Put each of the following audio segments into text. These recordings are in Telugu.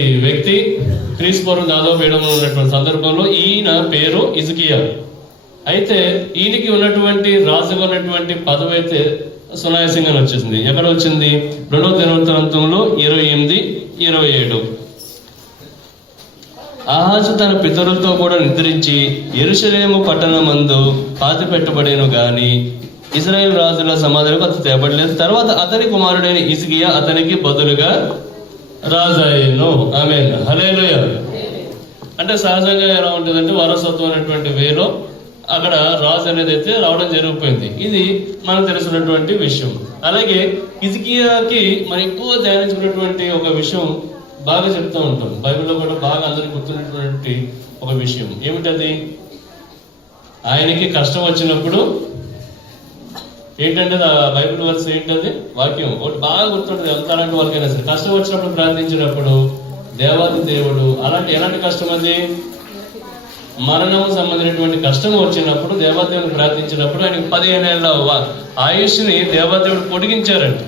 ఈ వ్యక్తి క్రీస్తుపూర్వం దాదాపు 700 ఉన్నటువంటి సందర్భంలో ఈయన పేరు హిజ్కియా. అయితే ఈయనకి ఉన్నటువంటి రాజుగా ఉన్నటువంటి పదవి అయితే సునాయాసంగా వచ్చేసింది. ఎక్కడ వచ్చింది? 2వ దినవృత్తాంతంలో 28-27. ఆహాజు తన పితరులతో కూడా నిద్రించి యెరూషలేము పట్టణమందు పాతి పెట్టబడేను గాని ఇశ్రాయేలు రాజుల సమాధికి అతను తేబడలేదు. తర్వాత అతని కుమారుడైన హిజ్కియా అతనికి బదులుగా రాజాయేను. ఆమేన్, హల్లెలూయా. అంటే సహజంగా ఎలా ఉంటుందంటే వారసత్వం అనేటువంటి వేలో అక్కడ రాజు అనేది అయితే రావడం జరిగిపోయింది. ఇది మనకు తెలిసినటువంటి విషయం. అలాగే హిజ్కియాకి మనం ఎక్కువ ధ్యానించుకున్నటువంటి ఒక విషయం బాగా చెప్తూ ఉంటాం. బైబిల్లో కూడా బాగా అందరికి గుర్తున్నటువంటి ఒక విషయం ఏమిటది? ఆయనకి కష్టం వచ్చినప్పుడు ఏంటంటే బైబిల్ వర్స్ ఏంటది? వాక్యం ఒకటి బాగా గుర్తుంటుంది ఎంతలాంటి వాళ్ళకైనా సరే. కష్టం వచ్చినప్పుడు ప్రార్థించినప్పుడు దేవాది దేవుడు ఎలాంటి కష్టం అది? మరణము సంబంధించినటువంటి కష్టం వచ్చినప్పుడు దేవాదేవుని ప్రార్థించినప్పుడు ఆయనకి 15 ఏళ్ళ ఆయుష్ని దేవాదేవుడు పొడిగించారంట.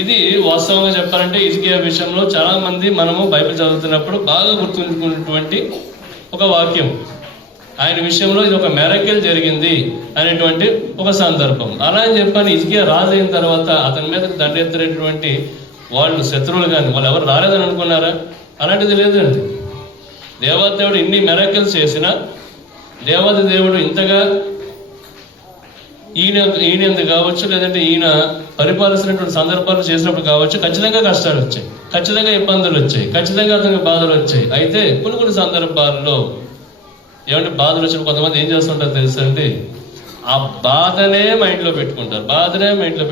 ఇది వాస్తవంగా చెప్పాలంటే హిజ్కియా విషయంలో చాలా మంది మనము బైబిల్ చదువుతున్నప్పుడు బాగా గుర్తుంచుకున్నటువంటి ఒక వాక్యం. ఆయన విషయంలో ఇది ఒక మెరకిల్ జరిగింది అనేటువంటి ఒక సందర్భం. అలా అని చెప్పని హిజ్కియా రాజు అయిన తర్వాత అతని మీద దండెత్తేటువంటి వాళ్ళు శత్రువులు కానీ వాళ్ళు ఎవరు రాలేదని అనుకున్నారా? అలాంటిది లేదండి. దేవాదేవుడు ఇన్ని మెరకిల్స్ చేసినా దేవాది దేవుడు ఇంతగా ఈయన కావచ్చు, లేదంటే ఈయన పరిపాలిస్తున్నటువంటి సందర్భాలు చేసినప్పుడు కావచ్చు, ఖచ్చితంగా కష్టాలు వచ్చాయి, ఖచ్చితంగా ఇబ్బందులు వచ్చాయి, ఖచ్చితంగా అతనికి బాధలు వచ్చాయి. అయితే కొన్ని సందర్భాల్లో ఏమంటే బాధలు వచ్చిన కొంతమంది ఏం చేస్తుంటారు తెలుసండి? ఆ బాధనే మైండ్లో పెట్టుకుంటారు, బాధనే మైండ్లో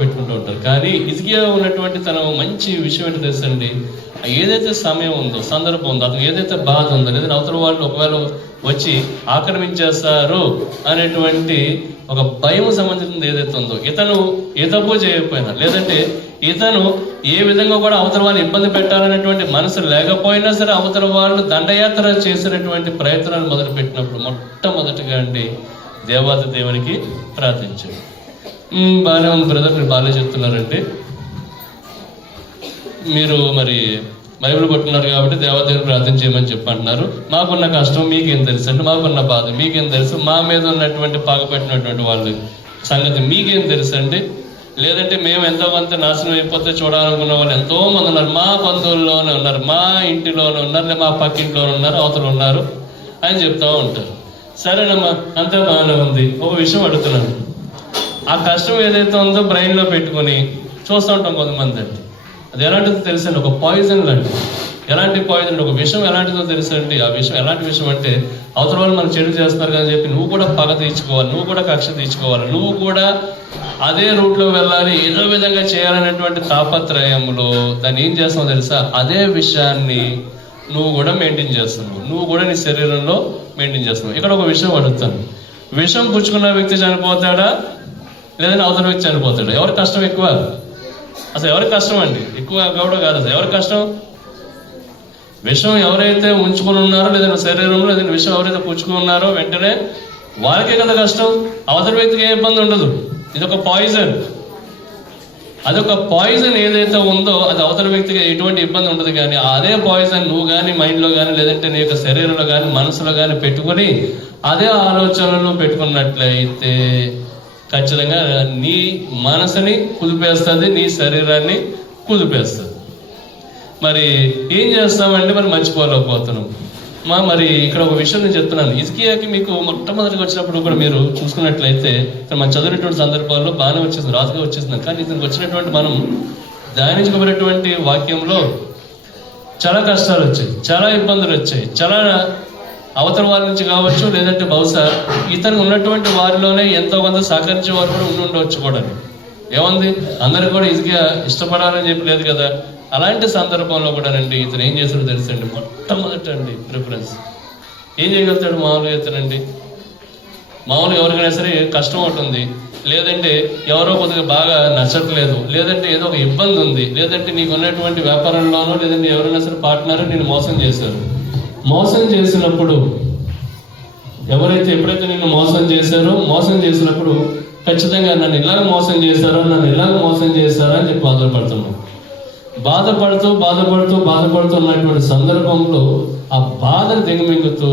పెట్టుకుంటూ ఉంటారు. కానీ హిజ్కియా ఉన్నటువంటి తన మంచి విషయం ఏంటో తెలుసండి? ఏదైతే సమయం ఉందో, సందర్భం ఉందో, అతను ఏదైతే బాధ ఉందో, లేదంటే అవతల వాళ్ళు ఒకవేళ వచ్చి ఆక్రమించేస్తారు అనేటువంటి ఒక భయం సంబంధించింది ఏదైతే ఉందో, ఇతను ఏ తప్పు చేయకపోయినా, లేదంటే ఇతను ఏ విధంగా కూడా అవతల వాళ్ళు ఇబ్బంది పెట్టాలనేటువంటి మనసు లేకపోయినా సరే అవతల వాళ్ళు దండయాత్ర చేసినటువంటి ప్రయత్నాలు మొదలు పెట్టినప్పుడు మొట్టమొదటిగా అండి దేవాది దేవునికి ప్రార్థించాడు. బాగానే ఉంది బ్రదర్, మీరు బాగా చెప్తున్నారంటే మీరు మరి బైబిల్ పట్టున్నారు కాబట్టి దేవాదేవుని ప్రార్థన చేయమని చెప్పంటున్నారు. మాకున్న కష్టం మీకేం తెలుసు అంటే, మాకున్న బాధ మీకేం తెలుసు, మా మీద ఉన్నటువంటి పాగపెట్టినటువంటి వాళ్ళ సంగతి మీకేం తెలుసు అండి? లేదంటే మేము ఎంతో కొంత నాశనం అయిపోతే చూడాలనుకున్న వాళ్ళు ఎంతో మంది ఉన్నారు, మా బంధువుల్లోనే ఉన్నారు, మా ఇంటిలోనే ఉన్నారు, లేదా మా పక్కింట్లోనే ఉన్నారు, అవతలు ఉన్నారు అని చెప్తూ ఉంటారు. సరేనమ్మా, అంతా బాగానే ఉంది. ఒక విషయం అడుగుతున్నాను. ఆ కష్టం ఏదైతే ఉందో బ్రెయిన్లో పెట్టుకొని చూస్తూ ఉంటాం కొంతమంది అండి. అది ఎలాంటిదో తెలుసండి? ఒక పాయిజన్ లాంటి. ఎలాంటి పాయిజన్? ఒక విషయం ఎలాంటిదో తెలుసండి? ఆ విషయం ఎలాంటి విషయం అంటే, అవతల వాళ్ళు మనం చెడు చేస్తున్నారు కానీ చెప్పి నువ్వు కూడా పగ తీర్చుకోవాలి, నువ్వు కూడా కక్ష తీర్చుకోవాలి, నువ్వు కూడా అదే రూట్లో వెళ్ళాలి, ఏదో విధంగా చేయాలనేటువంటి తాపత్రయంలో దాన్ని ఏం చేస్తావు తెలుసా? అదే విషయాన్ని నువ్వు కూడా మెయింటైన్ చేస్తున్నావు, నువ్వు కూడా నీ శరీరంలో మెయింటైన్ చేస్తున్నావు. ఇక్కడ ఒక విషయం అడుగుతాను. విషం పుచ్చుకున్న వ్యక్తి చనిపోతాడా, లేదంటే అవతల వ్యక్తి చనిపోతాడా? ఎవరి కష్టం ఎక్కువ? అసలు ఎవరికి కష్టం అండి? ఎక్కువ కూడా కాదు, అసలు ఎవరికి కష్టం? విషం ఎవరైతే ఉంచుకుని ఉన్నారో, లేదంటే శరీరంలో లేదంటే విషం ఎవరైతే పుచ్చుకుని ఉన్నారో వెంటనే వాళ్ళకే కదా కష్టం. అవతల వ్యక్తికి ఏ ఇబ్బంది ఉండదు. ఇదొక పాయిజన్. అదొక పాయిజన్ ఏదైతే ఉందో అది అవతల వ్యక్తికి ఎటువంటి ఇబ్బంది ఉండదు. కానీ అదే పాయిజన్ నువ్వు కానీ మైండ్లో కానీ, లేదంటే నీ యొక్క శరీరంలో కానీ మనసులో కానీ పెట్టుకొని అదే ఆలోచనలు పెట్టుకున్నట్లయితే ఖచ్చితంగా నీ మనసుని కుదిపేస్తుంది, నీ శరీరాన్ని కుదిపేస్తుంది. మరి ఏం చేస్తామంటే మరి మర్చిపోలేకపోతున్నాం. మరి ఇక్కడ ఒక విషయం నేను చెప్తున్నాను. హిజ్కియాకి మీకు మొట్టమొదటిగా వచ్చినప్పుడు కూడా మీరు చూసుకున్నట్లయితే ఇక్కడ మనం చదివినటువంటి సందర్భాల్లో బాగానే వచ్చేసింది, రాజుగా వచ్చేసింది. కానీ ఇతనికి వచ్చినటువంటి మనం ధ్యానించుకున్నటువంటి వాక్యంలో చాలా కష్టాలు వచ్చాయి, చాలా ఇబ్బందులు వచ్చాయి, చాలా అవతల వారి నుంచి కావచ్చు, లేదంటే బహుశా ఇతను ఉన్నటువంటి వారిలోనే ఎంతో కొంత సహకరించే వారు కూడా ఉండవచ్చు కూడా. ఏముంది, అందరికి కూడా హిజ్కియా ఇష్టపడాలని చెప్పి లేదు కదా. అలాంటి సందర్భంలో కూడా నండి ఇతను ఏం చేస్తాడో తెలుసండి? మొట్టమొదట అండి ప్రిఫరెన్స్ ఏం చేయగలుగుతాడు? మామూలుగా ఇతనండి మామూలుగా ఎవరికైనా సరే కష్టం ఉంటుంది, లేదంటే ఎవరో కొద్దిగా బాగా నచ్చట్లేదు, లేదంటే ఏదో ఒక ఇబ్బంది ఉంది, లేదంటే నీకు ఉన్నటువంటి వ్యాపారంలోనో లేదంటే ఎవరైనా సరే పార్ట్నర్ నేను మోసం చేశారు. మోసం చేసినప్పుడు ఎప్పుడైతే నిన్ను మోసం చేశారో, మోసం చేసినప్పుడు ఖచ్చితంగా నన్ను ఇలాగ మోసం చేశారో, నన్ను ఇలాగ మోసం చేశారో అని చెప్పి బాధపడుతున్నాం. బాధపడుతూ ఉన్నటువంటి సందర్భంలో ఆ బాధను దిగమింగుతూ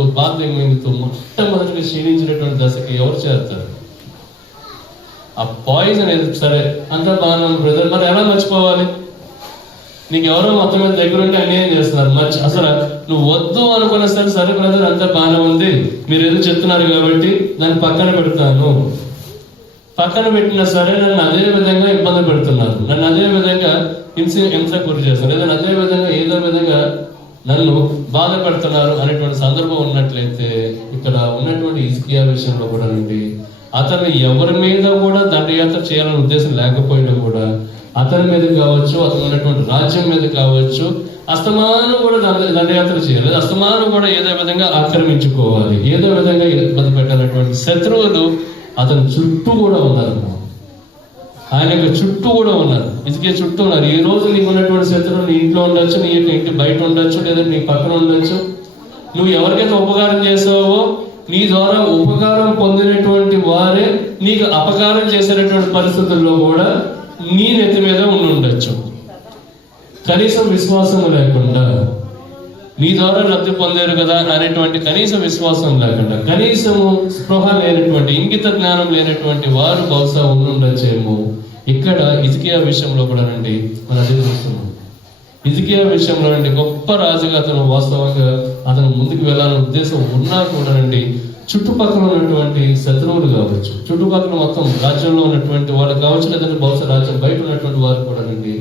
మొట్టమొదటిగా క్షీణించినటువంటి దశకి ఎవరు చేస్తారు? ఆ పాయిజన్ ఏది? సరే అంతా బాగా బ్రదర్, మరి ఎలా మర్చిపోవాలి? నీకు ఎవరో మొత్తం మీద దగ్గర ఉంటే అన్యాయం చేస్తున్నారు, అసలు నువ్వు వద్దు అనుకున్న సరే బ్రదర్ అంతా బాగానే ఉంది, మీరు ఏదో చెప్తున్నారు కాబట్టి దాన్ని పక్కన పెడతాను. పక్కన పెట్టినా సరే నన్ను అదే విధంగా ఇబ్బంది పెడుతున్నారు, నన్ను అదే విధంగా హింసకు గురి చేస్తున్నారు, లేదా అదే విధంగా ఏదో విధంగా నన్ను బాధ పెడుతున్నారు అనేటువంటి సందర్భం ఉన్నట్లయితే ఇక్కడ ఉన్నటువంటి హిజ్కియా విషయంలో కూడా నుండి అతను ఎవరి మీద కూడా దండయాత్ర చేయాలనే ఉద్దేశం లేకపోయినా కూడా అతని మీద కావచ్చు, అతను ఉన్నటువంటి రాజ్యం మీద కావచ్చు, అస్తమానం కూడా దండయాత్ర చేయాలి, అస్తమానం కూడా ఏదో విధంగా ఆక్రమించుకోవాలి, ఏదో విధంగా ఇబ్బంది పెట్టాలన్నటువంటి శత్రువులు అతని చుట్టూ కూడా ఉన్నారు. ఆయన యొక్క చుట్టూ కూడా ఉన్నారు, హిజ్కియా చుట్టూ ఉన్నారు. ఈ రోజు నీకు ఉన్నటువంటి శత్రువులు నీ ఇంట్లో ఉండొచ్చు, నీ ఇంటి బయట ఉండొచ్చు, లేదా నీ పక్కన ఉండొచ్చు. నువ్వు ఎవరికైతే ఉపకారం చేసావో నీ ద్వారా ఉపకారం పొందినటువంటి వారే నీకు అపకారం చేసినటువంటి పరిస్థితుల్లో కూడా నీ నెత్తి మీద ఉండొచ్చు. కనీసం విశ్వాసం లేకుండా, నీ ద్వారా లబ్ధి పొందారు కదా అనేటువంటి కనీస విశ్వాసం లేకుండా, కనీసము స్పృహ లేనటువంటి, ఇంగిత జ్ఞానం లేనటువంటి వారు బహుశా ఉండొచ్చేమో. ఇక్కడ హిజ్కియా విషయంలో కూడా నండి మనం అదే చూస్తున్నాం. హిజ్కియా విషయంలో నుండి గొప్ప రాజుగా అతను వాస్తవంగా అతను ముందుకు వెళ్ళాలనే ఉద్దేశం ఉన్నా కూడా నండి చుట్టుపక్కల ఉన్నటువంటి శత్రువులు కావచ్చు, చుట్టుపక్కల మొత్తం రాజ్యంలో ఉన్నటువంటి వాళ్ళు కావచ్చు, లేదంటే బహుశా రాజ్యం బయట ఉన్నటువంటి వారు కూడా నండి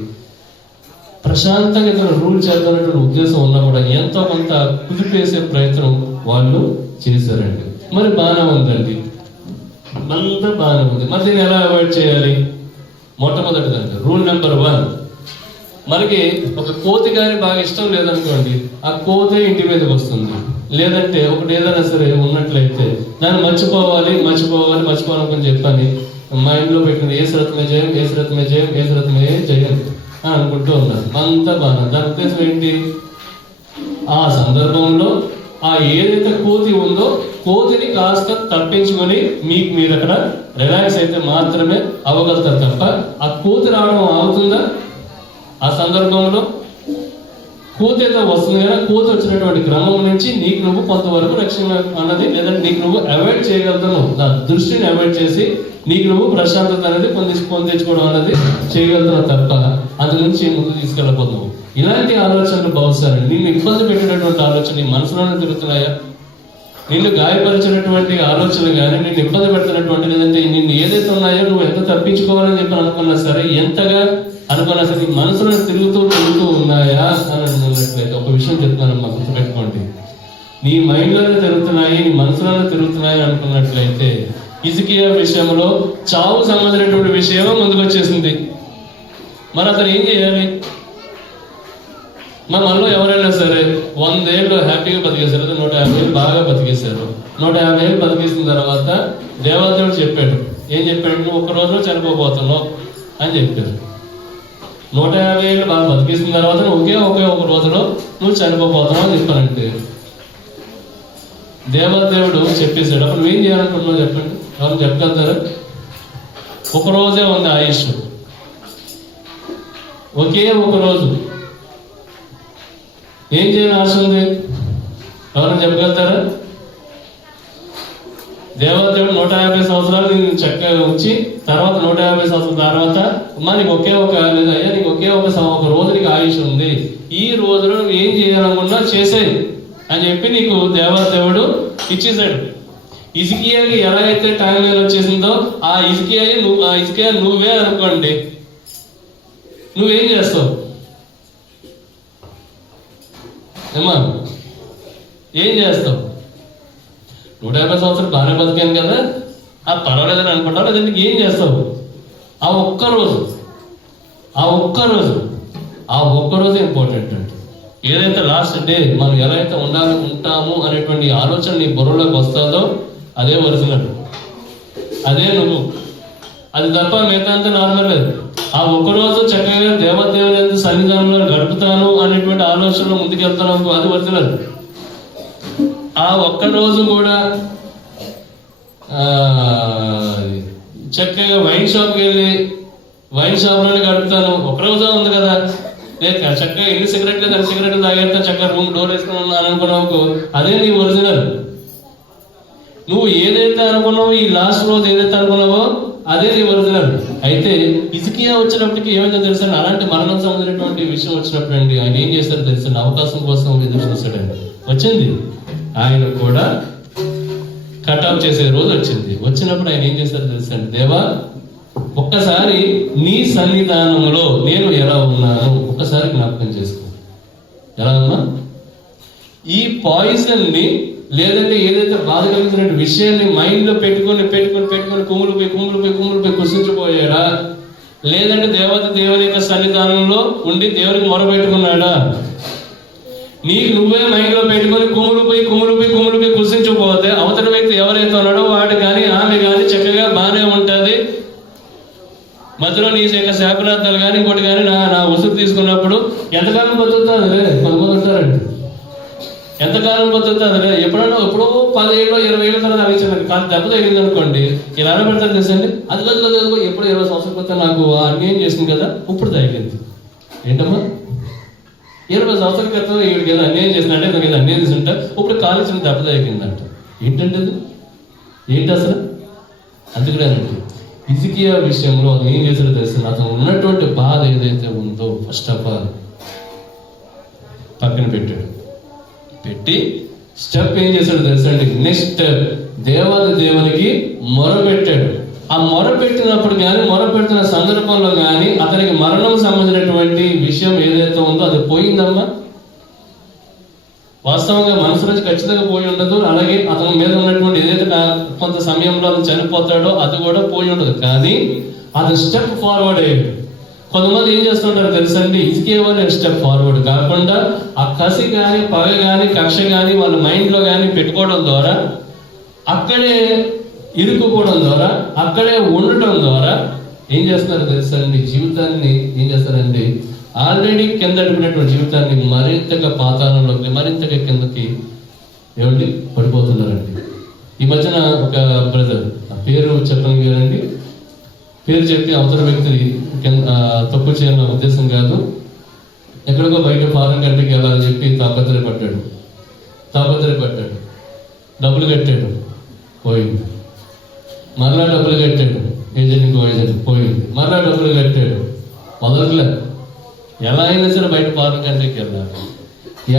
ప్రశాంతంగా ఇతను రూల్ చేద్దామనేటువంటి ఉద్దేశం ఉన్నా కూడా ఎంతో కొంత కుదిపేసే ప్రయత్నం వాళ్ళు చేశారండి. మరి బాగానే ఉందండి, అంతా బాగానే ఉంది. మరి దీన్ని ఎలా అవాయిడ్ చేయాలి? మొట్టమొదటిదండి రూల్ నెంబర్ 1, మనకి ఒక కోతి కానీ బాగా ఇష్టం లేదనుకోండి, ఆ కోతే ఇంటి మీదకి వస్తుంది. లేదంటే ఒకటి ఏదైనా సరే ఉన్నట్లయితే దాన్ని మర్చిపోవాలనుకుని చెప్పని మా ఇంట్లో పెట్టిన ఏ శ్రతమే జయం అనుకుంటూ ఉన్నారు. అంతా బాగా దాని ఉద్దేశం ఏంటి? ఆ సందర్భంలో ఆ ఏదైతే కోతి ఉందో కోతిని కాస్త తప్పించుకొని మీరు అక్కడ రిలాక్స్ అయితే మాత్రమే అవ్వగలుగుతారు తప్ప ఆ కోతి రావడం అవుతుందా? ఆ సందర్భంలో కోతి అయితే వస్తుంది కదా, కోతి వచ్చినటువంటి క్రమం నుంచి నీకు నువ్వు కొంతవరకు రక్షణ అన్నది, లేదంటే నీకు నువ్వు అవాయిడ్ చేయగలుగుతాను, నా దృష్టిని అవాయిడ్ చేసి నీకు నువ్వు ప్రశాంతత అనేది పొందించుకోవడం అనేది చేయగలుగుతావు తప్ప అది నుంచి ముందు తీసుకెళ్ళిపోతున్నావు. ఇలాంటి ఆలోచనలు బహుశా నిన్ను ఇబ్బంది పెట్టినటువంటి ఆలోచన నీ మనసులోనే తిరుగుతున్నాయా? నిన్ను గాయపరిచినటువంటి ఆలోచనలు కానీ, నిన్ను ఇబ్బంది పెడుతున్నటువంటి, లేదంటే నిన్ను ఏదైతే ఉన్నాయో నువ్వు ఎంత తప్పించుకోవాలని చెప్పి అనుకున్నా సరే, ఎంతగా అనుకున్నా సరే నీ మనసులో తిరుగుతూ ఉన్నాయా అని అనుకున్నట్లయితే ఒక విషయం చెప్తానమ్మా, గుర్తుపెట్టుకోండి. నీ మైండ్లోనే తిరుగుతున్నాయి, నీ మనసులోనే తిరుగుతున్నాయి అనుకున్నట్లయితే హిజ్కియా విషయంలో చావు సంబంధించినటువంటి విషయం ముందుకు వచ్చేసింది. మరి అతను ఏం చేయాలి? మనలో ఎవరైనా సరే 100 ఏళ్ళు హ్యాపీగా బతికేశారు, 150 ఏళ్ళు బాగా బతికేశారు. 150 ఏళ్ళు బతికేసిన తర్వాత దేవదేవుడు చెప్పాడు, ఏం చెప్పాడు? నువ్వు ఒక రోజులో చనిపోబోతున్నావు అని చెప్పారు. 150 ఏళ్ళు బాగా బతికేసిన తర్వాత ఒకే ఒక రోజులో నువ్వు చనిపోబోతున్నావు అని చెప్పానంటే దేవదేవుడు చెప్పేశాడు. అప్పుడు నువ్వేం చేయాలనుకుంటున్నావు చెప్పండి? ఎవరు చెప్పగలుగుతారు? ఒక రోజే ఉంది ఆయుష్, ఒకే ఒక రోజు. ఏం చేయాలని ఆశ ఉంది? ఎవరైనా చెప్పగలుగుతారా? దేవదేవుడు 150 సంవత్సరాలు నేను చక్కగా ఉంచి తర్వాత 150 సంవత్సరాల తర్వాత నీకు ఒకే ఒక లేదా నీకు ఒకే ఒక రోజు నీకు ఆయుష్ ఉంది, ఈ రోజులో నువ్వు ఏం చేయాలనుకున్నా చేసేది అని చెప్పి నీకు దేవదేవుడు ఇచ్చేసాడు. హిజ్కియాకి ఎలా అయితే టైం వేలు వచ్చేసిందో ఆ హిజ్కియా నువ్వే అనుకోండి, నువ్వేం చేస్తావు? ఏమా ఏం చేస్తావు? 150 సంవత్సరాలు బాగానే బతికాను కదా, ఆ పర్వాలేదని అనుకుంటావు, లేదంటే ఏం చేస్తావు? ఆ ఒక్కరోజు ఇంపార్టెంట్ అండి. ఏదైతే లాస్ట్ డే మనం ఎలా అయితే ఉంటాము అనేటువంటి ఆలోచన నీ బుర్రలోకి వస్తుందో అదే ఒరిజినల్, అదే నువ్వు. అది తప్ప మిగతా అంతా నార్మల్ లేదు. ఆ ఒక్కరోజు చక్కగా దేవదేవుని సన్నిధానంలో గడుపుతాను అనేటువంటి ఆలోచనలో ముందుకెళ్తాను, అది ఒరిజినల్. ఆ ఒక్కరోజు కూడా చక్కగా వైన్ షాప్కి వెళ్ళి వైన్ షాప్లోనే గడుపుతాను, ఒకరోజే ఉంది కదా, లేదు చక్కగా ఎన్ని సిగరెట్లు 2 సిగరెట్లు తాగేస్తా చక్కగా రూమ్ డోర్ వేసుకుని ఉన్నాను అనుకున్నావు, అదే నీ ఒరిజినల్. నువ్వు ఏదైతే అనుకున్నావో, ఈ లాస్ట్ రోజు ఏదైతే అనుకున్నావో అదే నీ ఒరిజినల్. అయితే హిజ్కియా వచ్చినప్పటికీ ఏమైందో తెలుసా, అలాంటి మరణం సంబంధించినటువంటి విషయం వచ్చినప్పుడు అండి ఆయన ఏం చేస్తారో తెలుసా, అవకాశం కోసం ఎదురు చూస్తాడండి. వచ్చింది, ఆయన కూడా కట్ ఆఫ్ చేసే రోజు వచ్చింది. వచ్చినప్పుడు ఆయన ఏం చేస్తారో తెలుసా అండి, దేవా ఒక్కసారి నీ సన్నిధానంలో నేను ఎలా ఉన్నాను ఒక్కసారి జ్ఞాపకం చేసుకో. ఎలా ఉన్నా ఈ పాయిజన్ ని లేదంటే ఏదైతే బాధ కలిగిన విషయాన్ని మైండ్ లో పెట్టుకొని కుమ్ములు పోయి కుసించిపోయాడా, లేదంటే దేవుని యొక్క సన్నిధానంలో ఉండి దేవునికి మొరపెట్టుకున్నాడా? నీకు నువ్వే మైండ్ లో పెట్టుకొని కుమ్ములు పోయి కుసించిపోతే అవతల వ్యక్తి ఎవరైతే ఉన్నాడో వాడు కానీ ఆమె కానీ చక్కగా బాగానే ఉంటది. మధ్యలో నీ యొక్క శాపనార్థాలు కానీ ఇంకోటి కానీ నా ఉసురు తీసుకున్నప్పుడు ఎంతకాలం బతుకుతుంది? కొంతమంది ఉంటారండి, ఎంతకాలం బతుకుతుంది? ఎప్పుడో 10 ఏళ్ళు 20 ఏళ్ళ తర్వాత అవించాను కాదు, దెబ్బ తగిలింది అనుకోండి, ఇలా అనబెడతారు తెలుసండి. అది ఎప్పుడు 20 సంవత్సరాల క్రితం నాకు అన్యాయం చేసింది కదా, ఇప్పుడు తగిలింది. ఏంటమ్మా 20 సంవత్సరాల క్రితం వీడికి ఏదో అన్యాయం చేసినట్టే నాకు ఏదో అన్యాయం చేసినట్ట ఇప్పుడు కాలేజీ దెబ్బ తగిలిందంట. ఏంటంటే అది ఏంటి అసలు? అందుకనేనండి హిజ్కియా విషయంలో అతను ఏం చేశాడో తెలుసు, అతను ఉన్నటువంటి బాధ ఏదైతే ఉందో ఫస్ట్ ఆఫ్ ఆల్ పక్కన పెట్టి స్టెప్ ఏం చేశాడో తెలుసండి, నెక్స్ట్ స్టెప్ దేవునికి మొరపెట్టాడు. ఆ మొరపెట్టినప్పుడు కానీ మొరపెట్టిన సందర్భంలో కానీ అతనికి మరణం సంబంధించినటువంటి విషయం ఏదైతే ఉందో అది పోయిందమ్మా. వాస్తవంగా మనసు నుంచి ఖచ్చితంగా పోయి ఉండదు. అలాగే అతని మీద ఉన్నటువంటి ఏదైతే కొంత సమయంలో అతను చనిపోతాడో అది కూడా పోయి ఉండదు. కానీ అది స్టెప్ ఫార్వర్డ్ అయ్యాడు. కొంతమంది ఏం చేస్తుంటారు తెలుసండి, హిజ్కియా వాళ్ళే స్టెప్ ఫార్వర్డ్ కాకుండా ఆ కసి కానీ పగ కానీ కక్ష కానీ వాళ్ళ మైండ్ లో కానీ పెట్టుకోవడం ద్వారా, అక్కడే ఇరుక్కుపోవడం ద్వారా, అక్కడే ఉండటం ద్వారా ఏం చేస్తున్నారు తెలుసండి, జీవితాన్ని ఏం చేస్తారండి, ఆల్రెడీ కింద అడిపినటువంటి జీవితాన్ని మరింతగా పాతాళంలోకి మరింతగా కిందకి ఏమండి పడిపోతున్నారండి. ఈ మధ్యన ఒక బ్రదర్, ఆ పేరు చెప్పండి కదండి, పేరు చెప్పి అవతల వ్యక్తి తప్పు చేయాలన్న ఉద్దేశం కాదు, ఎక్కడికో బయట ఫారెన్ కంట్రీకి వెళ్ళాలని చెప్పి తాపత్రయపడ్డాడు, డబ్బులు కట్టాడు, పోయింది. మరలా డబ్బులు కట్టాడు, ఏజెంట్ పోయింది. మరలా డబ్బులు కట్టాడు, మొదలట్లే. ఎలా అయినా సరే బయట ఫారెన్ కంట్రీకి వెళ్ళాలి,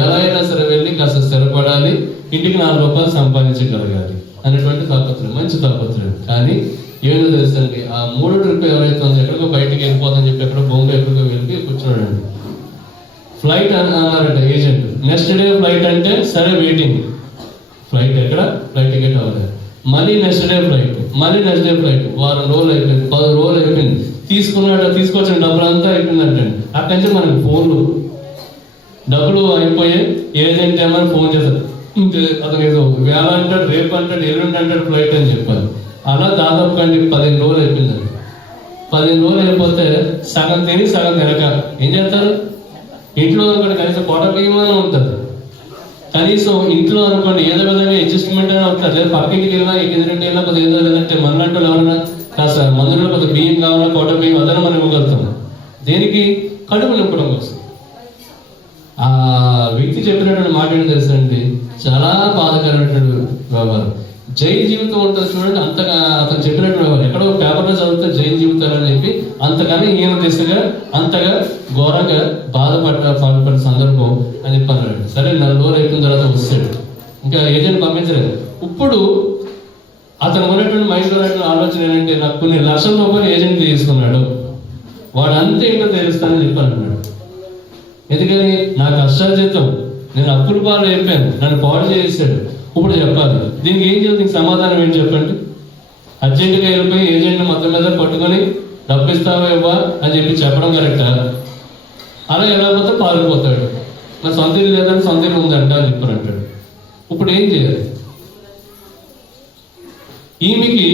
ఎలా అయినా సరే వెళ్ళి కాస్త స్థిరపడాలి, ఇంటికి 4 రూపాయలు సంపాదించగలగాలి అనేటువంటి తాపత్రయం, మంచి తాపత్రయం. కానీ ఏదో తెలుసండి, ఆ 3 ట్రిప్ ఎవరైతే ఉందో ఎక్కడికో బయటికి వెళ్ళిపోతుందని చెప్పి ఎక్కడో బొంబాయి ఎక్కడికో వెళ్ళి కూర్చున్నాడండి. ఫ్లైట్ అన్నారట ఏజెంట్, నెక్స్ట్ డే ఫ్లైట్ అంటే సరే వెయిటింగ్, ఫ్లైట్ ఎక్కడ, ఫ్లైట్ టికెట్ అవ్వలేదు. మళ్ళీ నెక్స్ట్ డే ఫ్లైట్, వారం రోజులు అయిపోయింది, 10 రోజులు అయిపోయింది. తీసుకొచ్చిన డబ్బులు అంతా అయిపోయిందంటండి. అక్కడి నుంచి మనకి ఫోన్లు, డబ్బులు అయిపోయి ఏజెంట్ ఏమని ఫోన్ చేశారు, అతను ఏదో వేళ అంటాడు, రేపు అంటాడు, ఎల్లుండి అంటాడు ఫ్లైట్ అని చెప్పారు. అలా దాదాపు కండి 15 రోజులు అయిపోయిందండి. 15 రోజులు అయిపోతే సగం తిని సగం తినక ఏం చేస్తారు, ఇంట్లో అనుకోండి కనీసం కోట బియ్యమని ఉంటుంది, కనీసం ఇంట్లో అనుకోండి ఏదో విధంగా అడ్జస్ట్మెంట్ అని అవుతారు. లేదు పక్కింటికి వెళ్ళినా ఎదురింటి వెళ్ళినా కొద్దిగా ఏదో లేదంటే మనలాంటి ఎవరైనా కాస్త మందులో కొద్ది బియ్యం కావాలా, కోట బియ్యం అదన మనం ఇవ్వగలుగుతాం. దేనికి? కడుపు నింపడం కోసం. ఆ వ్యక్తి చెప్పినటువంటి మాట ఏంటో తెలుసండి, చాలా బాధాకరమైనటువంటి వ్యవహారం. జైలు జీవితం ఉంటుంది చూడండి, అంతగా అతను చెప్పినట్టు వ్యవహారం ఎక్కడో పేపర్లో చదివితే జైలు జీవితాలు అని చెప్పి అంతగానే ఈయన దిశగా అంతగా ఘోరంగా బాధపడిన సందర్భం అని చెప్పారు. సరే 4 రోజులు అయిపోయిన తర్వాత వస్తాడు, ఇంకా ఏజెంట్ పంపించలేదు. ఇప్పుడు అతను ఉన్నటువంటి మైండ్లో ఉన్నటువంటి ఆలోచన ఏంటంటే, నాకు కొన్ని లక్షల రూపాయలు ఏజెంట్ తీసుకున్నాడు, వాడు అంతే ఏంటో తెలుస్తానని చెప్పాను. ఎందుకని? నా కష్టార్జితం, నేను అప్పుల పాలు అయిపోయాను, నన్ను పాడు చేసాడు, ఇప్పుడు చెప్పాలి. దీనికి ఏం చేయాలి? దీనికి సమాధానం ఏంటి చెప్పండి? అర్జెంటుగా వెళ్ళిపోయి ఏజెంట్ మొత్తం మీద పట్టుకొని డబ్బు ఇస్తావా ఇవ్వా అని చెప్పి చెప్పడం కరెక్టా? అలా వెళ్ళకపోతే పారిపోతాడు. నా సొంత ఇల్లు లేదని సొంత ఇల్లు ఉందంట అని చెప్పారు అంటాడు. ఇప్పుడు ఏం చేయాలి? ఈయనకి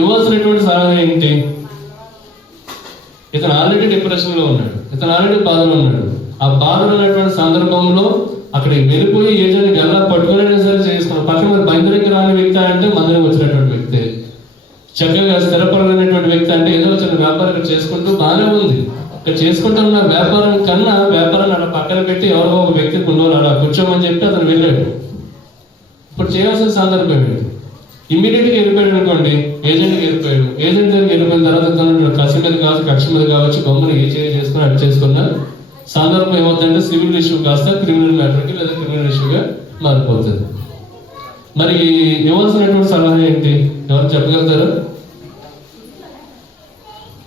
ఇవ్వాల్సినటువంటి సలహా ఏంటి? ఇతను ఆల్రెడీ డిప్రెషన్ లో ఉన్నాడు, ఇతను ఆల్రెడీ బాధలో ఉన్నాడు. ఆ బాధలో ఉన్నటువంటి సందర్భంలో అక్కడికి వెళ్ళిపోయి ఏజెంట్ ఎలా పట్టుకునే సరే చేసుకున్నాడు. పక్కన బంధువులకి రాని వ్యక్తి అంటే మందులకు వచ్చినటువంటి వ్యక్తి, చక్కగా స్థిరపరమైనటువంటి వ్యక్తి అంటే ఏదో చిన్న వ్యాపారం చేసుకుంటూ బాగానే ఉంది. ఇక్కడ చేసుకుంటున్న వ్యాపారం కన్నా వ్యాపారాన్ని అలా పక్కన పెట్టి ఎవరో ఒక వ్యక్తి ఉండవు అలా కూర్చోమని చెప్పి అతను వెళ్ళాడు. ఇప్పుడు చేయాల్సిన సందర్భం ఏంటి? ఇమ్మీడియట్గా వెళ్ళిపోయాడు అనుకోండి, ఏజెంట్కి వెళ్ళిపోయాడు. ఏజెంట్ దగ్గరికి వెళ్ళిపోయిన తర్వాత తను కసి మీద కావచ్చు, కక్ష మీద కావచ్చు, గమ్మున ఏ చేసుకుని అటు చేసుకున్నా సందర్భం ఏమవుతుందంటే సివిల్ ఇష్యూ కాస్త క్రిమినల్ మ్యాటర్కి లేదా క్రిమినల్ ఇష్యూగా మారిపోతుంది. మరి ఇవ్వాల్సినటువంటి సలహా ఏంటి? ఎవరు చెప్పగలుగుతారు?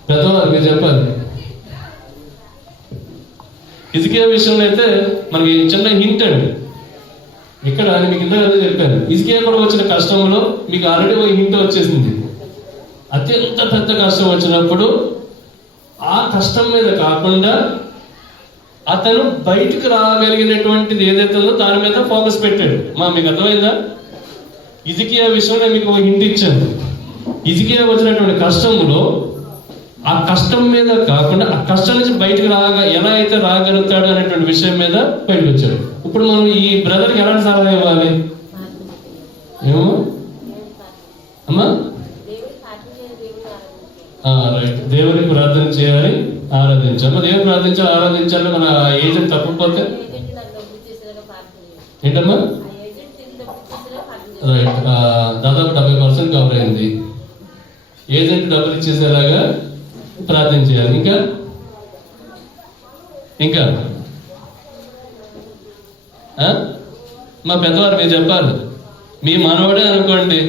పెద్దవారు మీరు చెప్పాలి. హిజ్కియా విషయంలో అయితే మనకి చిన్న హింట్ అండి. ఇక్కడ మీకు ఇంత కదా చెప్పాను, హిజ్కియా కూడా వచ్చిన కష్టంలో మీకు ఆల్రెడీ ఒక హింట్ వచ్చేసింది. అత్యంత పెద్ద కష్టం వచ్చినప్పుడు ఆ కష్టం మీద కాకుండా అతను బయటకు రాగలిగినటువంటిది ఏదైతే ఉందో దాని మీద ఫోకస్ పెట్టాడు. మీకు అర్థమైందా? హిజ్కియా విషయంలో మీకు ఒక హింట్ ఇచ్చాను. హిజ్కియా వచ్చినటువంటి కష్టంలో ఆ కష్టం మీద కాకుండా ఆ కష్టం నుంచి బయటకు ఎలా అయితే రాగలుగుతాడు అనేటువంటి విషయం మీద బయటకు వచ్చాడు. ఇప్పుడు మనం ఈ బ్రదర్కి ఎలాంటి సలహా ఇవ్వాలి? ఏమో అమ్మా రైట్, దేవునికి ప్రార్థన చేయాలి, ఆరాధించాలి. దేవుని ప్రార్థించాలి, ఆరాధించాలి. మన ఏజెంట్ తప్పకపోతే ఏంటమ్మా? రైట్, దాదాపు 70% కవర్ అయింది. ఏజెంట్ డబ్బులు ఇచ్చేసేలాగా ప్రార్థన చేయాలి. ఇంకా మా పెద్దవారు మీరు చెప్పాలి. మీ మనవడే అనుకోండి,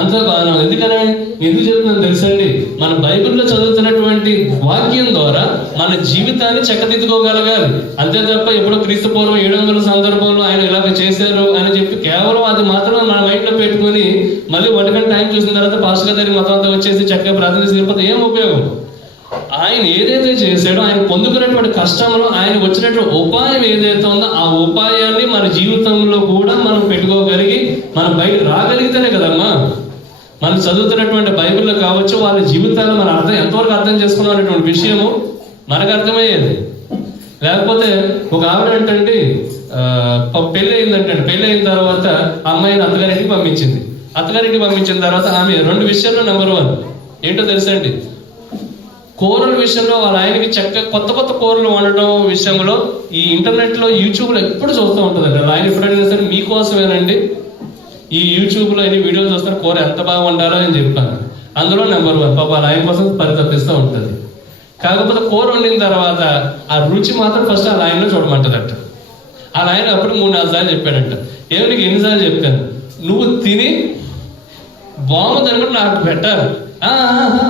అంతా బాగా. ఎందుకని ఎందుకు చెప్తున్నాను తెలుసండి? మన బైబిల్లో చదువుతున్నటువంటి వాక్యం ద్వారా మన జీవితాన్ని చక్కదిద్దుకోగలగాలి. అంతే తప్ప ఎప్పుడో క్రీస్తు పూర్వం 700 సందర్భంలో ఆయన ఇలాగ చేశారు అని చెప్పి కేవలం అది మాత్రం మన మైండ్ లో పెట్టుకుని మళ్ళీ 1 గంట టైం చూసిన తర్వాత పాస్టర్ గారి మతం అంతా వచ్చేసి చక్కగా ప్రార్థన చేయకపోతే ఏం ఉపయోగం? ఆయన ఏదైతే చేశాడో, ఆయన పొందుకున్నటువంటి కష్టంలో ఆయన వచ్చినటువంటి ఉపాయం ఏదైతే ఉందో ఆ ఉపాయాన్ని మన జీవితంలో కూడా మనం పెట్టుకోగలిగి మనం బయట రాగలిగితేనే కదమ్మా మనం చదువుతున్నటువంటి బైబిల్లో కావచ్చు వాళ్ళ జీవితాలు మన ఎంతవరకు అర్థం చేసుకున్నాం అనేటువంటి విషయము మనకు అర్థమయ్యేది. లేకపోతే ఒక ఆవిడ ఏంటంటే పెళ్ళి అయిన తర్వాత అమ్మాయిని అత్తగారింటికి పంపించింది. అత్తగారింటికి పంపించిన తర్వాత ఆమె 2 విషయాల్లో నెంబర్ 1 ఏంటో తెలుసండి? కూరల విషయంలో వాళ్ళ ఆయనకి కొత్త కూరలు వండటం విషయంలో ఈ ఇంటర్నెట్ లో యూట్యూబ్ లో ఎప్పుడు చూస్తూ ఉంటుందండి. ఆయన ఎప్పుడు అడిగినా సరే మీకోసమేనండి ఈ యూట్యూబ్ లో ఎన్ని వీడియోస్ చూస్తారు, కూర ఎంత బాగా వండాలో అని చెప్పాను. అందులో నెంబర్ 1 పాప ఆయన కోసం పరితపిస్తూ ఉంటుంది. కాకపోతే కూర వండిన తర్వాత ఆ రుచి మాత్రం ఫస్ట్ ఆ లైన్లో చూడమంటదట. ఆ లైన్ అప్పుడు 3-4 సార్లు చెప్పాడంట. ఏమిటికి ఎన్నిసార్లు చెప్పాను? నువ్వు తిని బాగుందని కూడా నాకు పెట్టాలి.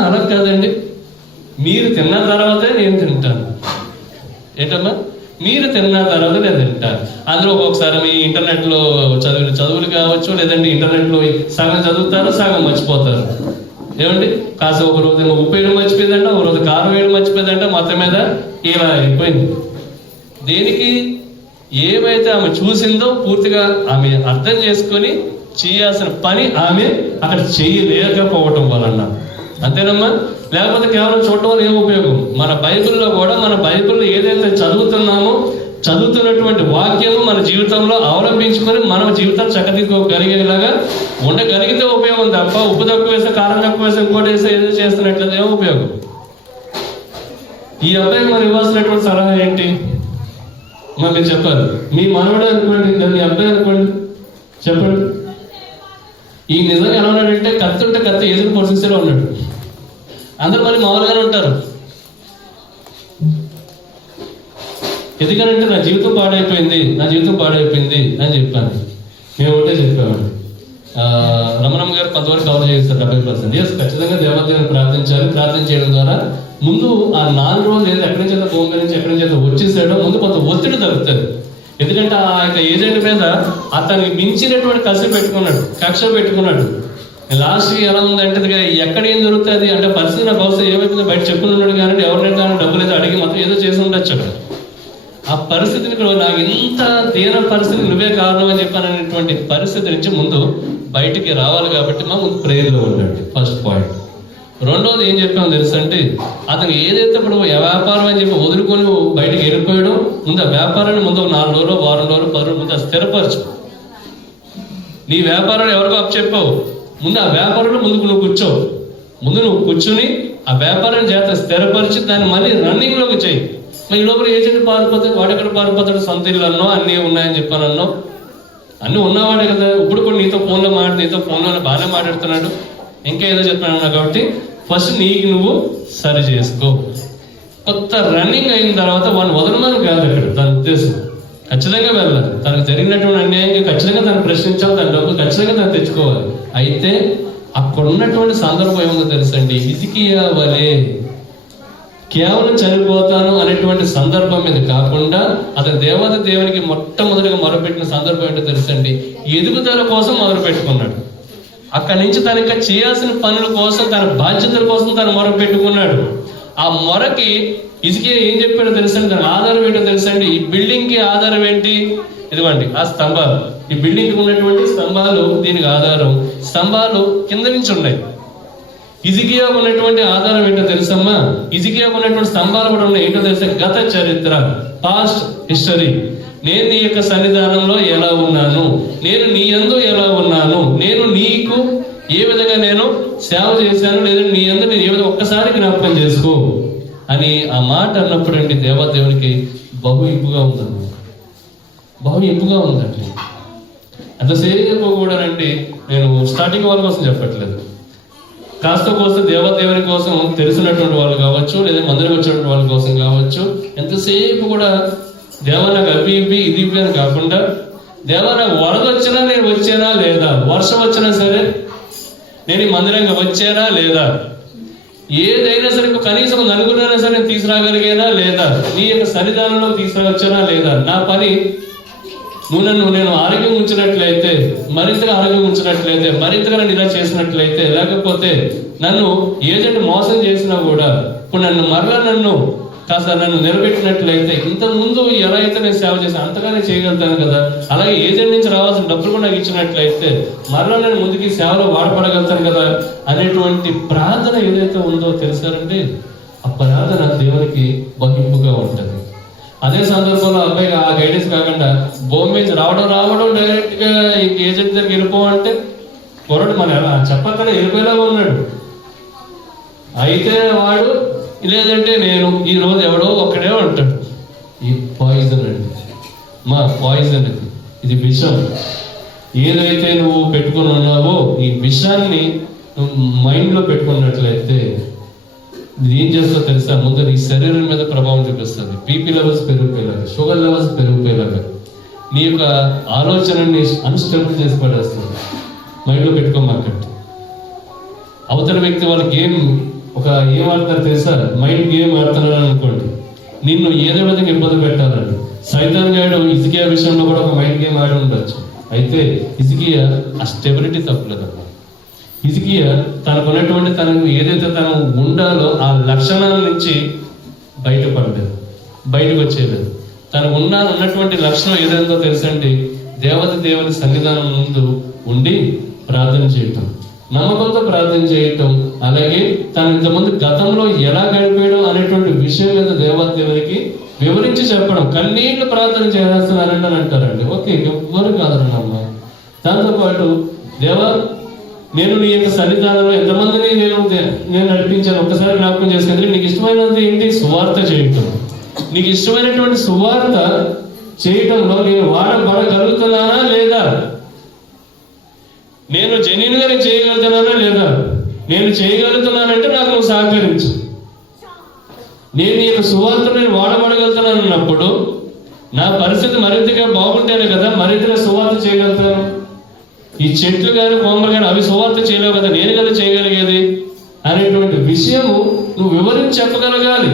అలా కాదండి, మీరు తిన్న తర్వాతే నేను తింటాను. ఏంటమ్మా? మీరు తిన్న తర్వాత నేను తింటాను. అందులో ఒక్కొక్కసారి మీ ఇంటర్నెట్ లో చదువులు కావచ్చు, లేదంటే ఇంటర్నెట్ లో సగం చదువుతారు, సగం మర్చిపోతారు. ఏమండి? కాస్త ఒక రోజు ఉప్పు వేయడం మర్చిపోయిందంట, ఒక రోజు కారం వేయడం మర్చిపోయిందంట, మొత్తం మీద ఇలా అయిపోయింది. దేనికి? ఏమైతే ఆమె చూసిందో పూర్తిగా ఆమె అర్థం చేసుకొని చేయాల్సిన పని ఆమె అక్కడ చేయలేకపోవటం వలన. అంతేనమ్మా? లేకపోతే కేవలం చూడటం వల్ల ఏం ఉపయోగం? మన బైబిల్లో కూడా మన బైబిల్లో ఏదైతే చదువుతున్నామో చదువుతున్నటువంటి వాక్యము మన జీవితంలో అవలంబించుకొని మన జీవితాన్ని చక్కదిద్దుకోగలిగేలాగా ఉండగలిగితే ఉపయోగం తప్ప ఉప్పు తక్కువ వేస్తే, కారం తక్కువ వేస్తే, ఇంకోటి వేస్తే ఏదో చేస్తున్నట్లయితే ఏం ఉపయోగం? ఈ అబ్బాయికి మనం ఇవ్వాల్సినటువంటి సలహా ఏంటి? మీరు చెప్పాలి. మీ మనవడే అనుకోండి, మీ అబ్బాయి అనుకోండి, చెప్పండి. ఈ నిజంగా ఎలా ఉన్నాడంటే కత్తి ఉంటే కత్తి ఏదో పొజిషన్లో ఉన్నాడు. అందరూ మళ్ళీ మామూలుగానే ఉంటారు. ఎందుకనంటే నా జీవితం పాడైపోయింది అని చెప్పాను. మేము ఒకటే చెప్పేవాడు. రమణమ్మ గారు కొంతవరకు కవర్ చేస్తారు 70%. ఎస్, ఖచ్చితంగా దేవాలయాన్ని ప్రార్థించాలి. ప్రార్థన చేయడం ద్వారా ముందు ఆ 4 రోజులు ఏదో ఎక్కడి నుంచి భూమి నుంచి ఎక్కడి నుంచి వచ్చేసాడో ముందు కొంత ఒత్తిడి తగ్గుతుంది. ఎందుకంటే ఆ యొక్క ఏజెంట్ మీద అతనికి మించినటువంటి కక్ష పెట్టుకున్నాడు. లాస్ట్ ఎలా ఉందంటే ఎక్కడ ఏం దొరుకుతుంది అంటే పరిస్థితి నాకు అవసరం ఏమైతుందో బయట చెప్పుకున్నాడు కానీ ఎవరినైనా కానీ డబ్బులు అయితే అడిగి మొత్తం ఏదో చేసి ఉండొచ్చు అక్కడ. ఆ పరిస్థితిని నాకు ఇంత దీన పరిస్థితి నువ్వే కారణం అని చెప్పాననేటువంటి పరిస్థితి నుంచి ముందు బయటికి రావాలి. కాబట్టి మా ముందు ప్రేయర్లో ఉండండి, ఫస్ట్ పాయింట్. రెండోది ఏం చెప్పామో తెలుసంటే అతను ఏదైతే ఇప్పుడు వ్యాపారం అని చెప్పి వదులుకొని బయటికి వెళ్ళిపోయాడో ముందు ఆ వ్యాపారాన్ని ముందు 4 రోజులు, వారం రోజులు, 10 రోజులు ముందు స్థిరపరచు. నీ వ్యాపారాన్ని ఎవరికో చెప్పావు, ముందు ఆ వ్యాపారంలో ముందుకు నువ్వు కూర్చో. ముందు నువ్వు కూర్చుని ఆ వ్యాపారం చేత స్థిరపరిచి దాన్ని మళ్ళీ రన్నింగ్ లోకి చేయి. మరి ఈ లోపల ఏజెంట్ పారిపోతే వాడెక్కడ పారిపోతాడు? సొంత ఇల్లు అన్నో అన్నీ ఉన్నాయని చెప్పానన్నో, అన్నీ ఉన్నవాడే కదా. ఇప్పుడు కూడా నీతో ఫోన్లో నీతో ఫోన్లో బాగానే మాట్లాడుతున్నాడు, ఇంకా ఏదో చెప్తున్నాను. కాబట్టి ఫస్ట్ నీకు నువ్వు సరి చేసుకో. కొత్త రన్నింగ్ అయిన తర్వాత వాడిని వదలమని కాదు అక్కడ తన ఉద్దేశం. ఖచ్చితంగా వెళ్ళాలి, తనకు జరిగినటువంటి అన్యాయంగా ఖచ్చితంగా తను ప్రశ్నించాలి, తన డబ్బులు ఖచ్చితంగా తను తెచ్చుకోవాలి. అయితే అక్కడ ఉన్నటువంటి సందర్భం ఏముందో తెలుసండి, హిజ్కియా వలె కేవలం చనిపోతాను అనేటువంటి సందర్భం మీద కాకుండా అతను దేవునికి మొట్టమొదటిగా మొరపెట్టిన సందర్భం ఏంటో తెలుసండి, ఎదుగుదల కోసం మొదలుపెట్టుకున్నాడు. అక్కడి నుంచి తను ఇంకా చేయాల్సిన పనుల కోసం, తన బాధ్యతల కోసం తను మొరపెట్టుకున్నాడు. ఆ మొరకి హిజ్కియా ఏం చెప్పాడో తెలుసండి, దాని ఆధారం ఏంటో తెలుసండి. ఈ బిల్డింగ్ కి ఆధారం ఏంటి? ఇదిగోండి ఆ స్తంభాలు. ఈ బిల్డింగ్ ఉన్నటువంటి స్తంభాలు దీనికి ఆధారం. స్తంభాలు కింద నుంచి ఉన్నాయి. హిజ్కియా ఉన్నటువంటి ఆధారం ఏంటో తెలుసమ్మా? హిజ్కియా ఉన్నటువంటి స్తంభాలు కూడా ఉన్నాయి. ఏంటో తెలుసా? గత చరిత్ర, పాస్ట్ హిస్టరీ. నేను నీ యొక్క సన్నిధానంలో ఎలా ఉన్నాను, నేను నీ యందు ఎలా ఉన్నాను, నేను నీకు ఏ విధంగా నేను సేవ చేశాను, లేదా నీ యందు నేను ఏ విధంగా ఒక్కసారి జ్ఞాపకం చేసుకో అని ఆ మాట అన్నప్పుడు అండి దేవునికి బహు ఇంపుగా ఉందండి, బహు ఇంపుగా ఉందండి. అంతసేపు కూడానండి నేను స్టార్టింగ్ వాళ్ళ కోసం చెప్పట్లేదు, కాస్త కోస్త దేవుని కోసం తెలిసినటువంటి వాళ్ళు కావచ్చు, లేదా మందిరం వచ్చినటువంటి వాళ్ళ కోసం కావచ్చు, ఎంతసేపు కూడా నాకు అవి ఇవి ఇది ఇవి అని కాకుండా, నాకు వరద వచ్చినా నేను వచ్చానా లేదా, వర్షం వచ్చినా సరే నేను ఈ మందిరంగా వచ్చానా లేదా, ఏదైనా సరే కనీసం నలుగురైనా సరే తీసుకురాగలిగేనా లేదా, నీ యొక్క సన్నిధానంలో తీసుకురావచ్చానా లేదా, నా పని నేను ఆరోగ్యం ఉంచినట్లయితే, మరింతగా ఆరోగ్యం ఉంచినట్లయితే, మరింతగా నన్ను ఇలా చేసినట్లయితే, లేకపోతే నన్ను ఏజెంట్ మోసం చేసినా కూడా ఇప్పుడు నన్ను కాస్త నిలబెట్టినట్లయితే, ఇంతకుముందు ఎలా అయితే నేను సేవ చేశాను అంతగానే చేయగలుగుతాను కదా, అలాగే ఏజెంట్ నుంచి రావాల్సిన డబ్బులు కూడా నాకు ఇచ్చినట్లయితే మరలా నేను ముందుకి సేవలో వాడపడగలుగుతాను కదా అనేటువంటి ప్రార్థన ఏదైతే ఉందో తెలుసారండి, ఆ ప్రార్థన దేవునికి బహింపుగా ఉంటుంది. అదే సందర్భంలో అబ్బాయి ఆ గైడెన్స్ కాకుండా భూమి మీద రావడం డైరెక్ట్ గా ఏజెంట్ దగ్గరికి వెళ్ళిపోవంటే కొరడు మన చెప్పకుండా వెళ్ళిపోయేలాగా ఉన్నాడు. అయితే వాడు లేదంటే నేను ఈ రోజు ఎవడో ఒక్కడే ఉంటాడు. ఈ పాయిజన్ అండి, పాయిజన్ ఇది విషం. ఏదైతే నువ్వు పెట్టుకుని ఉన్నావో ఈ విషాన్ని నువ్వు మైండ్ లో పెట్టుకున్నట్లయితే ఏం చేస్తా తెలుసా? ముందు నీ శరీరం మీద ప్రభావం చూపిస్తుంది. బీపీ లెవెల్స్ పెరిగిపోయేలాగా, షుగర్ లెవెల్స్ పెరిగిపోయేలాగా, నీ యొక్క ఆలోచనని అన్స్టేబుల్ చేసి పడేస్తుంది. మైండ్ లో పెట్టుకోమాకండి. అవతల వ్యక్తి వాళ్ళ గేమ్ ఏం ఆడతారు తెలుసా? మైండ్ గేమ్ ఆడుతున్నాడు అనుకోండి, నిన్ను ఏదో విధంగా ఇబ్బంది పెట్టాలని సైతాన్ గాడు హిజ్కియా విషయంలో కూడా ఒక మైండ్ గేమ్ ఆడి ఉండొచ్చు. అయితే హిజ్కియా ఆ స్టెబిలిటీ తప్పలేదమ్మా. హిజ్కియా తనకున్నటువంటి తనకు ఏదైతే తను ఉండాలో ఆ లక్షణాల నుంచి బయటపడలేదు, బయటకు వచ్చేలేదు. తనకు ఉన్నటువంటి లక్షణం ఏదైందో తెలుసండి, దేవుని సన్నిధానం ముందు ఉండి ప్రార్థన చేయటం, నమ్మకంతో ప్రార్థన చేయటం, అలాగే తను ఇంతకుముందు గతంలో ఎలా గడిపాడో అనేటువంటి విషయం మీద దేవునికి వివరించి చెప్పడం. కన్నీళ్లు ప్రార్థన చేస్తున్నారండి అని అంటారండి. ఓకే, ఎవరు కాదనమ్మా. దాంతోపాటు నేను నీ యొక్క సన్నిధానంలో ఎంతమందిని నేను నడిపించాను ఒక్కసారి జ్ఞాపకం చేసుకుంటే, నీకు ఇష్టమైనది ఏంటి? సువార్త చేయటం. నీకు ఇష్టమైనటువంటి సువార్త చేయటంలో నేను వాడబడగలుగుతున్నానా లేదా, నేను జెన్యూన్ గా నేను చేయగలుగుతున్నానా లేదా, నేను చేయగలుగుతున్నానంటే నాకు నువ్వు సహకరించు. నేను ఈ యొక్క సువార్త నేను వాడబడగలుగుతున్నాను అన్నప్పుడు నా పరిస్థితి మరింతగా బాగుంటేనే కదా మరింతగా సువార్త చేయగలుగుతాను. ఈ చెట్లు కానీ కొమ్మలు కానీ అవి సువార్త చేయలేవు కదా, నేను కదా చేయగలిగేది అనేటువంటి విషయము నువ్వు వివరించి చెప్పగలగాలి.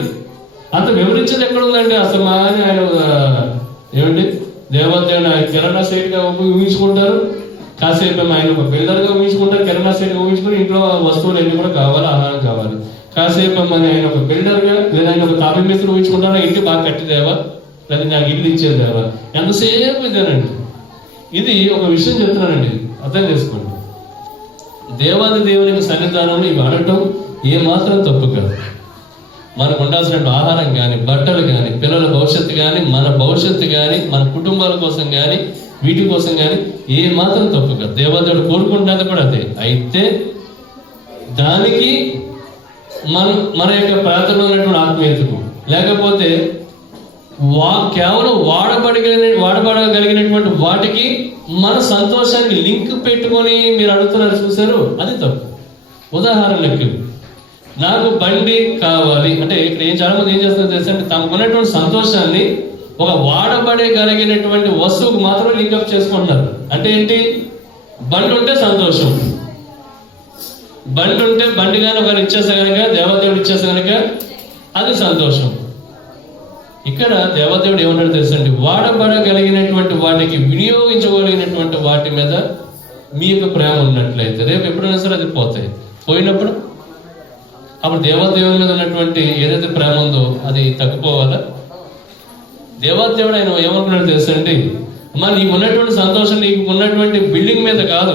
అంత వివరించేది ఎక్కడ ఉందండి? అసలు ఆయన ఏమండి దేవదేవుని ఆయన కిరాణా సైట్ గా ఊహించుకుంటారు, కాసేపు ఆయన ఒక బిల్డర్ గా ఊహించుకుంటారు, కిరాణా సైట్ గా ఊహించుకుని ఇంట్లో వస్తువులు ఎన్ని కూడా కావాలి, ఆహారం కావాలి. కాసేపు ఆయన ఒక బిల్డర్ గా లేదా ఆయన ఒక తాపీ మేస్త్రి ఊహించుకుంటారా, ఇంటి బాగా కట్టిదేవా, లేదా నాకు ఇల్లు ఇచ్చేదేవా, ఎంతసేపు ఇదేనండి. ఇది ఒక విషయం చెప్తున్నానండి, అర్థం చేసుకోండి. దేవునికి సన్నిధానంలో ఇవి అడగటం ఏమాత్రం తప్పు కాదు. మనకు ఉండాల్సిన ఆహారం కానీ, బట్టలు కానీ, పిల్లల భవిష్యత్తు కానీ, మన భవిష్యత్తు కానీ, మన కుటుంబాల కోసం కానీ, వీటి కోసం కానీ ఏ మాత్రం తప్పు కాదు. దేవదేవుడు కోరుకుంటున్నది కూడా అదే. అయితే దానికి మన యొక్క ప్రార్థనలో ఉన్నటువంటి ఆత్మీయతకు, లేకపోతే కేవలం వాడబడగలిగినటువంటి వాటికి మన సంతోషానికి లింక్ పెట్టుకొని మీరు అడుగుతున్నారు చూశారు, అది తప్పు. ఉదాహరణకి నాకు బండి కావాలి అంటే ఇక్కడ చాలా మంది ఏం చేస్తున్నారు తెలుసా అంటే తమకు ఉన్నటువంటి సంతోషాన్ని ఒక వాడబడగలిగినటువంటి వస్తువుకు మాత్రమే లింకప్ చేసుకుంటున్నారు. అంటే ఏంటి? బండి ఉంటే సంతోషం, బండి ఉంటే బండి కానీ ఒకరు ఇచ్చేస్తే కనుక, దేవదేవుడు ఇచ్చేస్తే కనుక అది సంతోషం. ఇక్కడ దేవదేవుడు ఏమంటాడు తెలుసండి, వాడబడగలిగినటువంటి వాటికి, వినియోగించగలిగినటువంటి వాటి మీద మీ యొక్క ప్రేమ ఉన్నట్లయితే రేపు ఎప్పుడైనా సరే అది పోతాయి. పోయినప్పుడు అప్పుడు దేవదేవుని మీద ఉన్నటువంటి ఏదైతే ప్రేమ ఉందో అది తగ్గిపోవాలా? దేవదేవుడు ఆయన ఏమనుకున్నాడు తెలుసండి, అమ్మా నీకు ఉన్నటువంటి సంతోషం నీకు ఉన్నటువంటి బిల్డింగ్ మీద కాదు,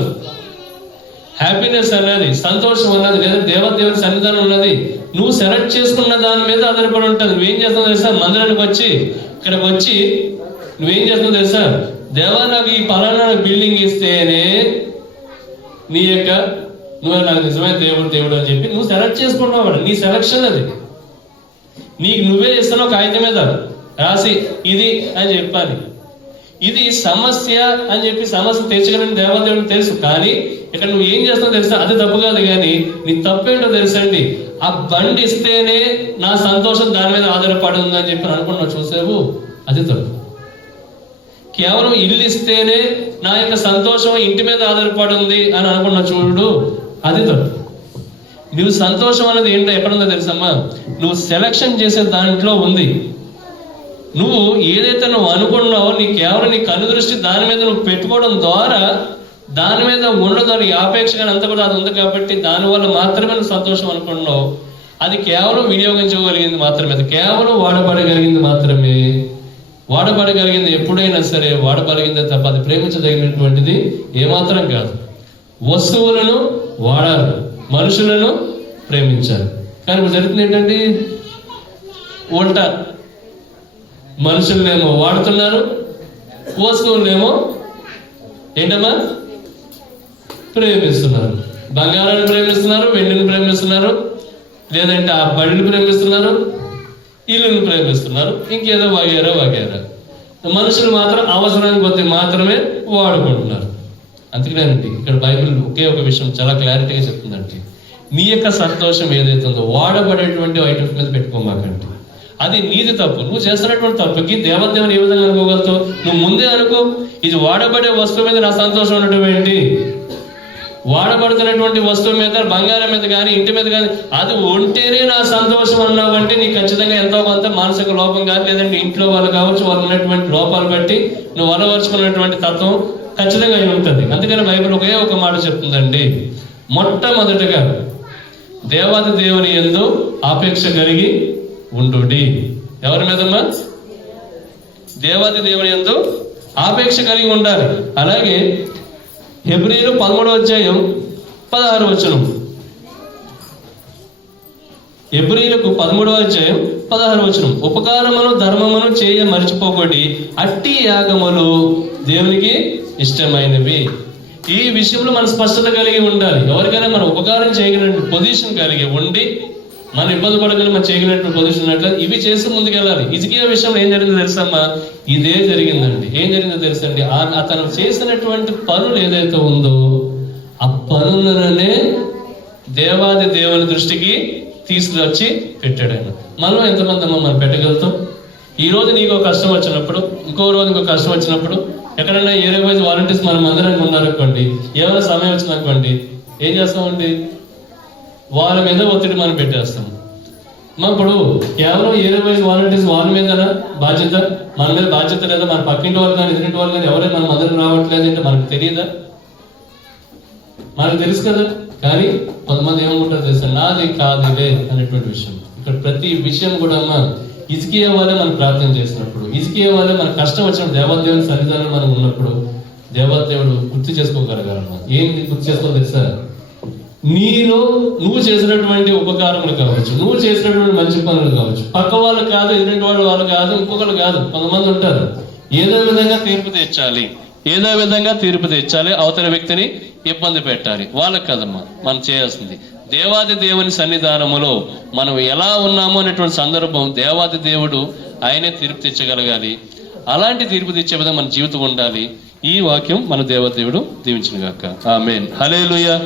హ్యాపీనెస్ అన్నది, సంతోషం అన్నది, లేదా దేవదేవుని సన్నిధానం ఉన్నది నువ్వు సెలెక్ట్ చేసుకున్న దాని మీద ఆధారపడి ఉంటుంది. నువ్వేం చేస్తావు తెలుసా, మందిరానికి వచ్చి ఇక్కడికి వచ్చి నువ్వేం చేస్తావు తెలుసా, దేవా నాకు ఈ పలానా బిల్డింగ్ ఇస్తేనే నీ యొక్క నువ్వు నాకు నిజమైన దేవుడు అని చెప్పి నువ్వు సెలెక్ట్ చేసుకుంటున్నావు. నీ సెలక్షన్ అది, నీకు నువ్వే చేస్తున్నావు కాగితం మీద రాసి ఇది అని చెప్పాలి. ఇది సమస్య అని చెప్పి సమస్య తెచ్చుకోవాలని దేవదేవుడికి తెలుసు. కానీ ఇక్కడ నువ్వు ఏం చేస్తావు తెలుసా, అది తప్పు కాదు. కానీ నీ తప్పేంటో తెలుసండి, ఆ బండి ఇస్తేనే నా సంతోషం దాని మీద ఆధారపడి ఉందని చెప్పి అనుకున్నావు చూసావు, అది తప్పు. కేవలం ఇల్లు ఇస్తేనే నా యొక్క సంతోషం ఇంటి మీద ఆధారపడి ఉంది అని అనుకున్న చూడు, అది తప్పు. నువ్వు సంతోషం అనేది ఏంటో ఎక్కడుందో తెలుసమ్మా, నువ్వు సెలక్షన్ చేసే దాంట్లో ఉంది. నువ్వు ఏదైతే నువ్వు అనుకున్నావో నీ కేవలం నీ కన్ను దృష్టి దాని మీద నువ్వు పెట్టుకోవడం ద్వారా దాని మీద ఉండదు, నీ ఆపేక్షగా అంత కూడా అది ఉంది కాబట్టి దానివల్ల మాత్రమే నువ్వు సంతోషం అనుకున్నావు. అది కేవలం వినియోగించగలిగింది మాత్రమే, అది కేవలం వాడబడగలిగింది మాత్రమే. వాడబడగలిగింది ఎప్పుడైనా సరే వాడబడిగిందే తప్ప అది ప్రేమించదగినటువంటిది ఏమాత్రం కాదు. వస్తువులను వాడాలి, మనుషులను ప్రేమించాలి. కానీ ఇప్పుడు జరుగుతుంది ఏంటండి, ఉల్టా. మనుషులనేమో వాడుతున్నారు, వస్తువులనేమో ఏంటమ్మా ప్రేమిస్తున్నారు. బంగారాన్ని ప్రేమిస్తున్నారు, వెండిని ప్రేమిస్తున్నారు, లేదంటే ఆ బడిని ప్రేమిస్తున్నారు, ఇల్లుని ప్రేమిస్తున్నారు, ఇంకేదో వగేరా. మనుషులు మాత్రం అవసరానికి కొద్ది మాత్రమే వాడుకుంటున్నారు. అందుకనేనండి ఇక్కడ బైబిల్ ఒకే ఒక విషయం చాలా క్లారిటీగా చెప్తుందండి, నీ యొక్క సంతోషం ఏదైతే ఉందో వాడబడేటువంటి ఐటమ్స్ మీద పెట్టుకోమాకండి. అది నీది తప్పు. నువ్వు చేస్తున్నటువంటి తప్పుకి దేవదేవుని ఏ విధంగా అనుకోగలుగుతావు? నువ్వు ముందే అనుకో, ఇది వాడబడే వస్తువు మీద నా సంతోషం ఉండటం ఏంటి, వాడబడుతున్నటువంటి వస్తువు మీద, బంగారం మీద కానీ ఇంటి మీద కానీ అది ఉంటేనే నా సంతోషం అన్నావంటే నీకు ఖచ్చితంగా ఎంతో కొంత మానసిక లోపం కానీ, లేదంటే ఇంట్లో వాళ్ళు కావచ్చు, వాళ్ళు ఉన్నటువంటి లోపాలు బట్టి నువ్వు అలవరుచుకున్నటువంటి తత్వం ఖచ్చితంగా అయి ఉంటుంది. అందుకని బైబిల్ ఒకే ఒక మాట చెప్తుందండి, మొట్టమొదటిగా దేవాది దేవుని యందు ఆపేక్ష కలిగి ఉండుడి. ఎవరి మీదమ్మా? దేవాది దేవుని యందు ఆపేక్ష కలిగి ఉండాలి. అలాగే హెబ్రీయులు 13వ అధ్యాయం 16వ వచనం, హెబ్రీయులకు 13వ అధ్యాయం 16వ వచనం, ఉపకారమును ధర్మమును చేయ మరిచిపోకూడి అట్టి యాగములు దేవునికి ఇష్టమైనవి. ఈ విషయంలో మన స్పష్టత కలిగి ఉండాలి. ఎవరికైనా మనం ఉపకారం చేయగలిగిన పొజిషన్ కలిగి ఉండి మనం ఇబ్బంది పడగలి మనం చేయగలిగినటువంటి పొజిషన్ ఉన్నట్లు ఇవి చేసి ముందుకెళ్ళాలి. హిజ్కియా విషయంలో ఏం జరిగిందో తెలుసమ్మా, ఇదే జరిగిందండి. ఏం జరిగిందో తెలుసండి, అతను చేసినటువంటి పనులు ఏదైతే ఉందో ఆ పనులనే దేవాది దేవుని దృష్టికి తీసుకువచ్చి పెట్టాడు ఆయన. మనం ఎంతమంది అమ్మా మనం పెట్టగలుగుతాం? ఈ రోజు నీకు ఒక కష్టం వచ్చినప్పుడు, ఇంకో రోజు ఇంకో కష్టం వచ్చినప్పుడు, ఎక్కడైనా ఏరియా వైజ్ వాలంటీర్స్ మనం అందరం ఉన్నారనుకోండి, ఏమైనా సమయం వచ్చిందనుకోండి, ఏం చేస్తామండి, వాళ్ళ మీద ఒత్తిడి మనం పెట్టేస్తాం. ఇప్పుడు కేవలం ఏరియా వైజ్ వాలంటీర్స్ వాళ్ళ మీద బాధ్యత, మన మీద బాధ్యత లేదా? మన పక్కింటి వాళ్ళు కానీ ఎదురింటి వాళ్ళు కానీ ఎవరైనా మనం అందరం రావట్లేదు అంటే మనకు తెలియదా? మనకు తెలుసు కదా. కానీ కొంతమంది ఏమనుకుంటారు తెలుసా, నాది కాదులే అనేటువంటి విషయం. ఇక్కడ ప్రతి విషయం కూడా అమ్మా హిజ్కియా వాళ్ళే మనం ప్రార్థన చేసినప్పుడు, హిజ్కియా వాళ్ళే మన కష్టం వచ్చినప్పుడు, దేవదేవుని సన్నిధానం మనం ఉన్నప్పుడు దేవదేవుడు గుర్తు చేసుకోగలగాలమ్మా. ఏంటి గుర్తు చేసుకో తెలుసా, నీలో నువ్వు చేసినటువంటి ఉపకారములు కావచ్చు, నువ్వు చేసినటువంటి మంచి పనులు కావచ్చు, పక్క వాళ్ళు కాదు, ఎదురింటి వాళ్ళు కాదు, ఇంకొకరు కాదు, కొంతమంది ఉంటారు ఏదో విధంగా తీర్పు తెచ్చాలి, అవతల వ్యక్తిని ఇబ్బంది పెట్టాలి. వాళ్ళకి కదమ్మా మనం చేయాల్సింది, దేవాది దేవుని సన్నిధానములో మనం ఎలా ఉన్నామో అనేటువంటి సందర్భం దేవాది దేవుడు ఆయనే తీర్పు తెచ్చగలగాలి. అలాంటి తీర్పు తెచ్చే విధంగా మన జీవితం ఉండాలి. ఈ వాక్యం మన దేవదేవుడు దీవించును గాక. ఆమేన్. హల్లెలూయా.